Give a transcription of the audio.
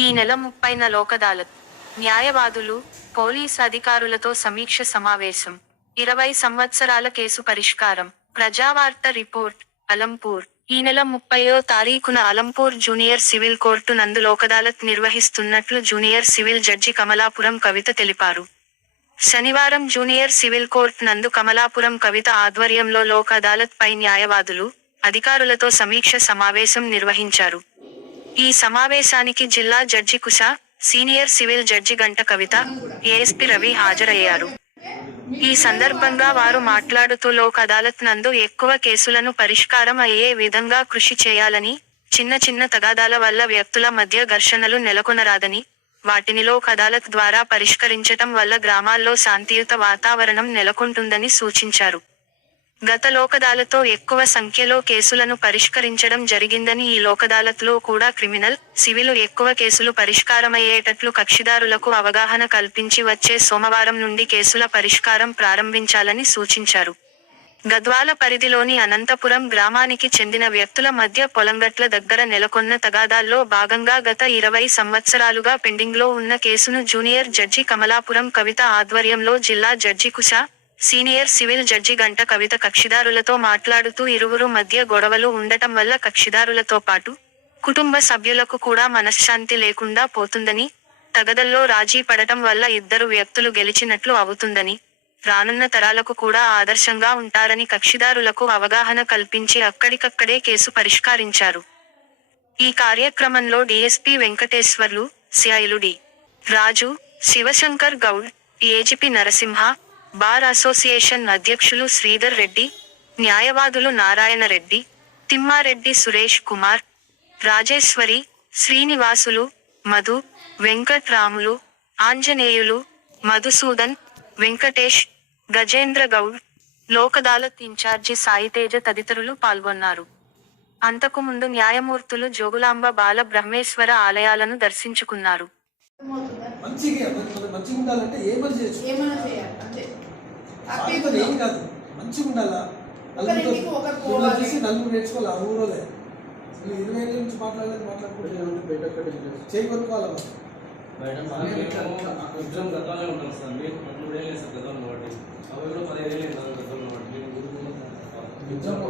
ఈ నెల ముప్పైన లోకదాలత్ న్యాయవాదులు పోలీస్ అధికారులతో సమీక్ష సమావేశం ఇరవై సంవత్సరాల కేసు పరిష్కారం ప్రజావార్త రిపోర్ట్ అలంపూర్. ఈ నెల ముప్పయో తారీఖున అలంపూర్ జూనియర్ సివిల్ కోర్టు నందు లోకదాలత్ నిర్వహిస్తున్నట్లు junior civil judge Kamalapuram Kavitha తెలిపారు. శనివారం జూనియర్ సివిల్ కోర్టు నందు కమలాపురం కవిత ఆధ్వర్యంలో లోక్ అదాలత్ పై న్యాయవాదులు అధికారులతో సమీక్ష సమావేశం నిర్వహించారు. ఈ సమావేశానికి జిల్లా judge Kusha senior civil judge Ganta Kavitha ASP Ravi హాజరయ్యారు. ఈ సందర్భంగా వారు మాట్లాడుతూ లోక్ అదాలత్ నందు ఎక్కువ కేసులను పరిష్కారం అయ్యే విధంగా కృషి చేయాలని చిన్న చిన్న తగాదాల వల్ల వ్యక్తుల మధ్య ఘర్షణలు నెలకొనరాదని వాటిని లోక్ అదాలత్ ద్వారా పరిష్కరించటం వల్ల గ్రామాల్లో శాంతియుత వాతావరణం నెలకొంటుందని సూచించారు. గత లోకదాలతో ఎక్కువ సంఖ్యలో కేసులను పరిష్కరించడం జరిగిందని ఈ లోకదాలత్లో కూడా క్రిమినల్ సివిలు ఎక్కువ కేసులు పరిష్కారమయ్యేటట్లు కక్షిదారులకు అవగాహన కల్పించి వచ్చే సోమవారం నుండి కేసుల పరిష్కారం ప్రారంభించాలని సూచించారు. గద్వాల పరిధిలోని అనంతపురం గ్రామానికి చెందిన వ్యక్తుల మధ్య పొలంగట్ల దగ్గర నెలకొన్న తగాదాల్లో భాగంగా గత ఇరవై సంవత్సరాలుగా పెండింగ్లో ఉన్న కేసును జూనియర్ జడ్జి కమలాపురం కవిత ఆధ్వర్యంలో జిల్లా judge Kusha senior civil judge Ganta Kavitha కక్షిదారులతో మాట్లాడుతూ ఇరువురు మధ్య గొడవలు ఉండటం వల్ల కక్షిదారులతో పాటు కుటుంబ సభ్యులకు కూడా మనశ్శాంతి లేకుండా పోతుందని తగదల్లో రాజీ పడటం వల్ల ఇద్దరు వ్యక్తులు గెలిచినట్లు అవుతుందని రానున్న తరాలకు కూడా ఆదర్శంగా ఉంటారని కక్షిదారులకు అవగాహన కల్పించి అక్కడికక్కడే కేసు పరిష్కరించారు. ఈ కార్యక్రమంలో DSP Venkateswarlu సిఐలు D. Raju Sivashankar Goud AGP Narasimha bar association అధ్యక్షులు శ్రీధర్ రెడ్డి న్యాయవాదులు నారాయణ రెడ్డి తిమ్మారెడ్డి సురేష్ కుమార్ రాజేశ్వరి శ్రీనివాసులు మధు వెంకట్రాములు ఆంజనేయులు మధుసూదన్ వెంకటేష్ గజేంద్ర గౌడ్ లోకదాలత్ ఇన్ఛార్జి సాయితేజ తదితరులు పాల్గొన్నారు. అంతకుముందు న్యాయమూర్తులు జోగులాంబ బాల బ్రహ్మేశ్వర ఆలయాలను దర్శించుకున్నారు. హ్యాపీగా ఏం. కాదు. మంచిగా ఉండాలా? నలుగురు. చూసి నలుగురు నేర్చుకోవాలి ఆ ఊరోలే. అసలు ఇరవై ఏళ్ళ నుంచి మాట్లాడలేదు మాట్లాడుకుంటే చేయి కొనుక్కోవాలి మేడం ఉద్యోగం గతంలో ఉంటాం సార్. మీరు పదమూడు ఏళ్ళు సార్ గతంలో వాటి అవి కూడా పదిహేను ఏళ్ళు గతంలో వాటి ఉద్యోగం- ఉద్యోగం-